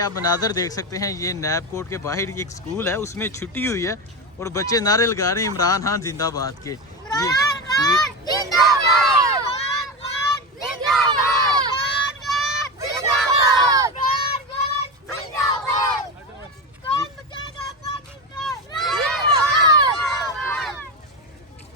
आप मनाजर देख सकते हैं, ये नैब कोर्ट के बाहर एक स्कूल है, उसमें छुट्टी हुई है और बच्चे नारे लगा रहे हैं इमरान खान जिंदाबाद के।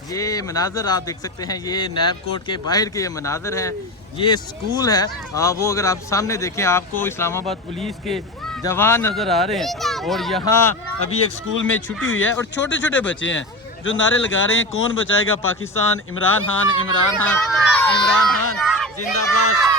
ये मनाजर आप देख सकते हैं, ये नैब कोर्ट के बाहर के ये मनाजर है। ये स्कूल है, वो अगर आप सामने देखें आपको इस्लामाबाद पुलिस के जवान नज़र आ रहे हैं। और यहाँ अभी एक स्कूल में छुट्टी हुई है और छोटे छोटे बच्चे हैं जो नारे लगा रहे हैं, कौन बचाएगा पाकिस्तान, इमरान खान, इमरान खान, इमरान खान जिंदाबाद।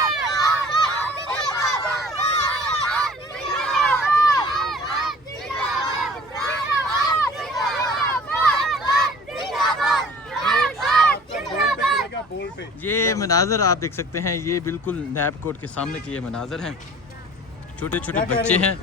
ये मनाजर आप देख सकते हैं, ये बिल्कुल नैब कोर्ट के सामने के ये मनाजर हैं, छोटे छोटे बच्चे हैं।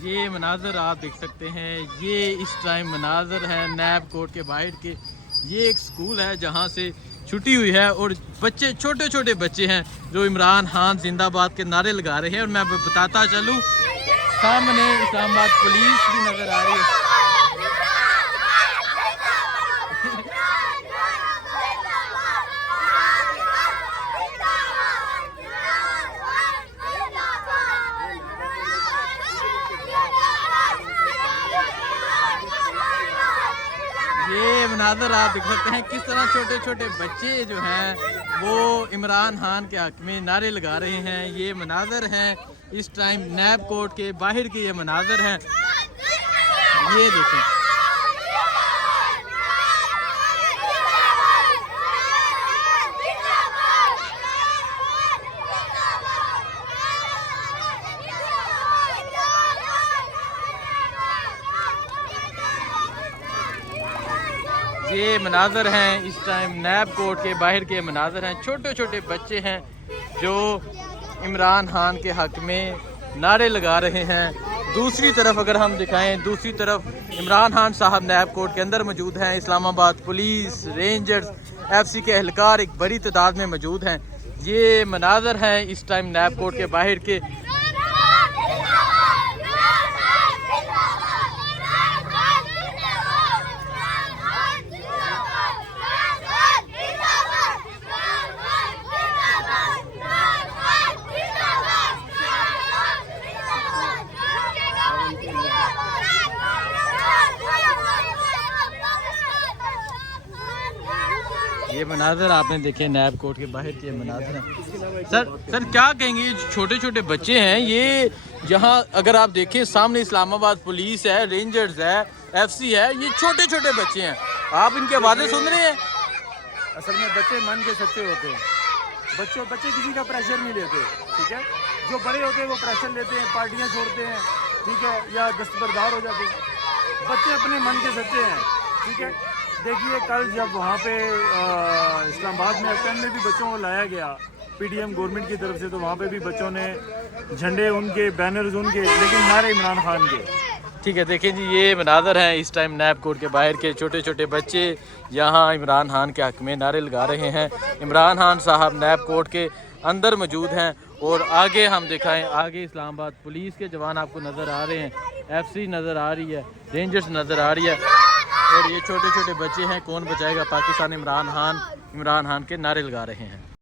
ये मनाजर आप देख सकते हैं, ये इस टाइम मनाजर है नैब कोर्ट के बाहर के। ये एक स्कूल है जहाँ से छुट्टी हुई है और बच्चे छोटे छोटे बच्चे हैं जो इमरान खान जिंदाबाद के नारे लगा रहे हैं। और मैं बताता चलूँ, सामने इस्लामाबाद पुलिस भी नज़र आ रही है। ये मनाजर आप देख सकते हैं किस तरह छोटे छोटे बच्चे जो हैं वो इमरान खान के हक में नारे लगा रहे हैं। ये मनाजर हैं इस टाइम नैब कोर्ट के बाहर के, ये मनाजर हैं, ये देखें। ये मनाजर हैं इस टाइम नैब कोर्ट के बाहर के मनाजर हैं, छोटे छोटे बच्चे हैं जो इमरान खान के हक में नारे लगा रहे हैं। दूसरी तरफ अगर हम दिखाएं, दूसरी तरफ इमरान खान साहब नैब कोर्ट के अंदर मौजूद हैं। इस्लामाबाद पुलिस, रेंजर्स, एफसी के एहलकार एक बड़ी तादाद में मौजूद हैं। ये मनाजर हैं इस टाइम नैब कोर्ट के बाहर के। ये मनाजर आपने देखे नैब कोर्ट के बाहर के मनाजर हैं। सर क्या कहेंगे, छोटे छोटे बच्चे हैं ये, यहाँ अगर आप देखें सामने इस्लामाबाद पुलिस है, रेंजर्स है, एफसी है, ये छोटे छोटे बच्चे हैं, आप इनके वादे सुन रहे हैं। असल में बच्चे मन के सच्चे होते हैं, बच्चे किसी का प्रेशर नहीं लेते, ठीक है। जो बड़े होते हैं वो प्रेशर लेते हैं, पार्टियाँ छोड़ते हैं, ठीक है, या दस्तबरदार हो जाते हैं। बच्चे अपने मन के सच्चे हैं, ठीक है। देखिए कल जब वहाँ पे इस्लामाबाद में एफएम में भी बच्चों को लाया गया पीडीएम गवर्नमेंट की तरफ से, तो वहाँ पे भी बच्चों ने झंडे उनके, बैनर्स उनके, लेकिन नारे इमरान खान के। ठीक है, देखें जी, ये मनाजर हैं इस टाइम नैब कोर्ट के बाहर के, छोटे छोटे बच्चे यहाँ इमरान खान के हक में नारे लगा रहे हैं। इमरान खान साहब नैब कोर्ट के अंदर मौजूद हैं और आगे हम दिखाएं, आगे इस्लामाबाद पुलिस के जवान आपको नज़र आ रहे हैं, एफसी नज़र आ रही है, रेंजर्स नज़र आ रही है और ये छोटे छोटे बच्चे हैं, कौन बचाएगा पाकिस्तान, इमरान खान के नारे लगा रहे हैं।